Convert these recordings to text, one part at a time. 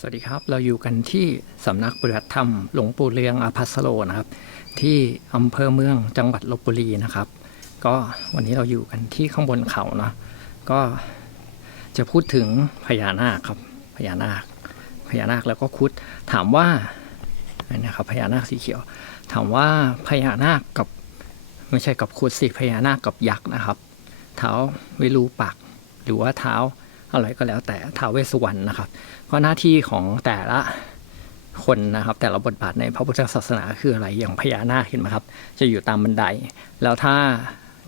สวัสดีครับ เราอยู่กันที่สำนักปฏิบัติธรรมหลวงปู่เลืองอาภัสโลนะครับ ที่อำเภอเมืองจังหวัดลบบุรีนะครับ ก็วันนี้เราอยู่กันที่ข้างบนเขาเนาะก็จะพูดถึงพญานาคครับพญานาคพญานาคแล้วก็คุดถามว่านนะครับพญานาคสีเขียว ถามว่าพญานาคกับไม่ใช่กับคุดสิพญานาคกับยักษ์นะครับ เท้าเวลูปัก หรือว่าเท้า อะไรก็แล้วแต่ท้าเวสสุวรรณนะครับก็หน้าที่ของแต่ละคนนะครับ แต่ละบทบาทในพระพุทธศาสนาคืออะไรอย่างพญานาคเห็นไหมครับ จะอยู่ตามบันได แล้วถ้า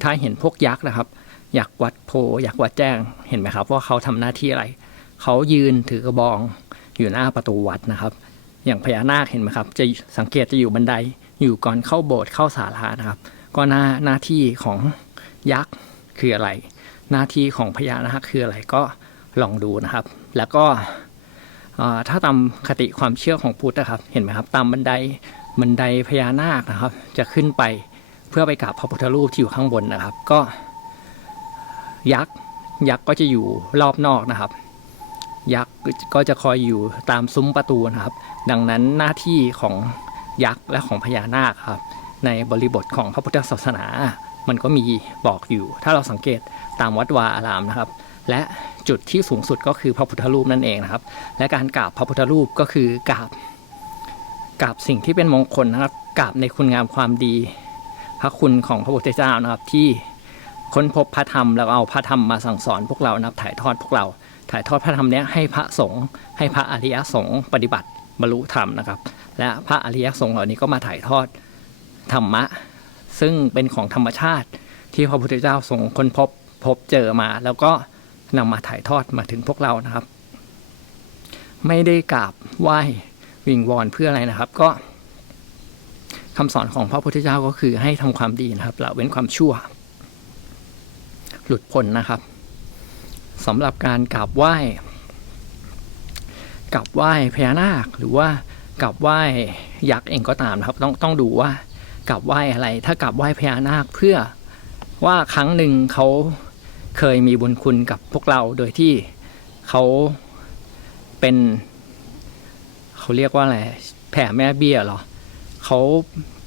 ถ้าเห็นพวกยักษ์นะครับอยักวัดโพอยักวัดแจ้งเห็นไหมครับ ว่าเขาทำหน้าที่อะไร เขายืนถือกระบองอยู่หน้าประตูวัดนะครับ อย่างพญานาคเห็นไหมครับ จะสังเกตจะอยู่บันไดอยู่ก่อนเข้าโบสถ์เข้าศาลานะครับ ก็หน้าหน้าที่ของยักษ์คืออะไร หน้าที่ของพญานาคคืออะไรก็ ลองดูนะครับ แล้วก็ถ้าตามคติความเชื่อของพุทธนะครับเห็นไหมครับตามบันไดบันไดพญานาคนะครับ จะขึ้นไปเพื่อไปกราบพระพุทธรูปที่อยู่ข้างบนนะครับ ก็ยักษ์ยักษ์ก็จะอยู่รอบนอกนะครับ ยักษ์ก็จะคอยอยู่ตามซุ้มประตูนะครับ ดังนั้นหน้าที่ของยักษ์และของพญานาคครับ ในบริบทของพระพุทธศาสนา มันก็มีบอกอยู่ ถ้าเราสังเกตตามวัดวาอารามนะครับ และจุดที่สูงสุดก็คือพระพุทธรูปนั่นเองนะครับ และการกราบพระพุทธรูปก็คือกราบกราบสิ่งที่เป็นมงคลนะครับกราบในคุณงามความดี พระคุณของพระพุทธเจ้านะครับที่ค้นพบพระธรรมแล้วเอาพระธรรมมาสั่งสอนพวกเรานะครับถ่ายทอดพวกเรา ถ่ายทอดพระธรรมเนี้ยให้พระสงฆ์ให้พระอริยสงฆ์ปฏิบัติบรรลุธรรมนะครับ และพระอริยสงฆ์เหล่านี้ก็มาถ่ายทอดธรรมะ ซึ่งเป็นของธรรมชาติที่พระพุทธเจ้าทรงค้นพบพบเจอมา แล้วก็ นำมาถ่ายทอดมาถึงพวกเรานะครับ ไม่ได้กราบไหว้วิงวอนเพื่ออะไรนะครับ ก็คำสอนของพระพุทธเจ้าก็คือให้ทำความดีนะครับละเว้นความชั่ว หลุดพ้นนะครับสำหรับการกราบไหว้กราบไหว้พญานาคหรือว่ากราบไหว้ยักษ์เองก็ตามนะครับ ต้องต้องดูว่ากราบไหว้อะไร ถ้ากราบไหว้พญานาคเพื่อว่าครั้งหนึ่งเขา เคยมีบุญคุณกับพวกเราโดยที่เขาเป็น เขาเรียกว่าอะไรแผ่แม่เบี้ยเหรอเขา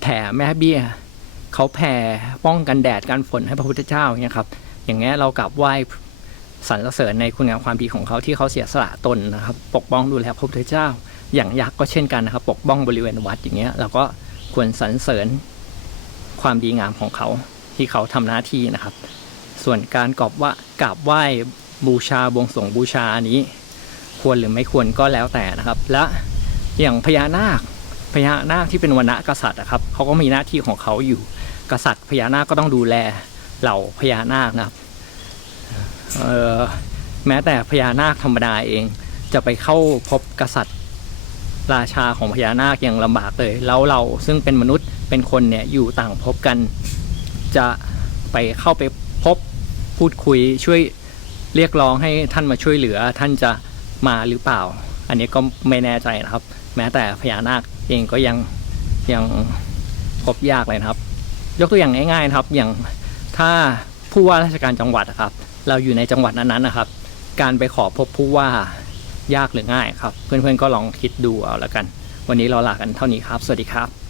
แผ่แม่เบี้ยเขาแผ่ป้องกันแดดกันฝนให้พระพุทธเจ้าอย่างเงี้ยครับ อย่างเงี้ยเรากลับไหว้สรรเสริญในคุณงามความดีของเขาที่เขาเสียสละตนนะครับ ปกป้องดูแลพระพุทธเจ้า อย่างยักษ์ก็เช่นกันนะครับ ปกป้องบริเวณวัดอย่างเงี้ยเราก็ควรสรรเสริญความดีงามของเขาที่เขาทำหน้าที่นะครับ ส่วนการกราบว่ากราบไหว้บูชาบวงสรวงบูชาอันนี้ ควรหรือไม่ควรก็แล้วแต่นะครับ และอย่างพญานาคพญานาคที่เป็นวันณะกษัตริย์นะครับเขาก็มีหน้าที่ของเขาอยู่กษัตริย์พญานาคก็ต้องดูแลเหล่าพญานาคนะครับแม้แต่พญานาคธรรมดาเอง จะไปเข้าพบกษัตริย์ราชาของพญานาคยังลำบากเลยแล้วเราซึ่งเป็นมนุษย์เป็นคนเนี่ยอยู่ต่างภพกัน จะไปเข้าไปพบ พูดคุยช่วยเรียกร้องให้ท่านมาช่วยเหลือท่านจะมาหรือเปล่า อันนี้ก็ไม่แน่ใจนะครับ แม้แต่พญานาคเองก็ยังยังพบยากเลยนะครับ ยกตัวอย่างง่ายๆนะครับ อย่างถ้าผู้ว่าราชการจังหวัดนะครับ เราอยู่ในจังหวัดนั้นๆนะครับ การไปขอพบผู้ว่ายากหรือง่ายครับ เพื่อนๆก็ลองคิดดูเอาละกัน วันนี้เราลากันเท่านี้ครับ สวัสดีครับ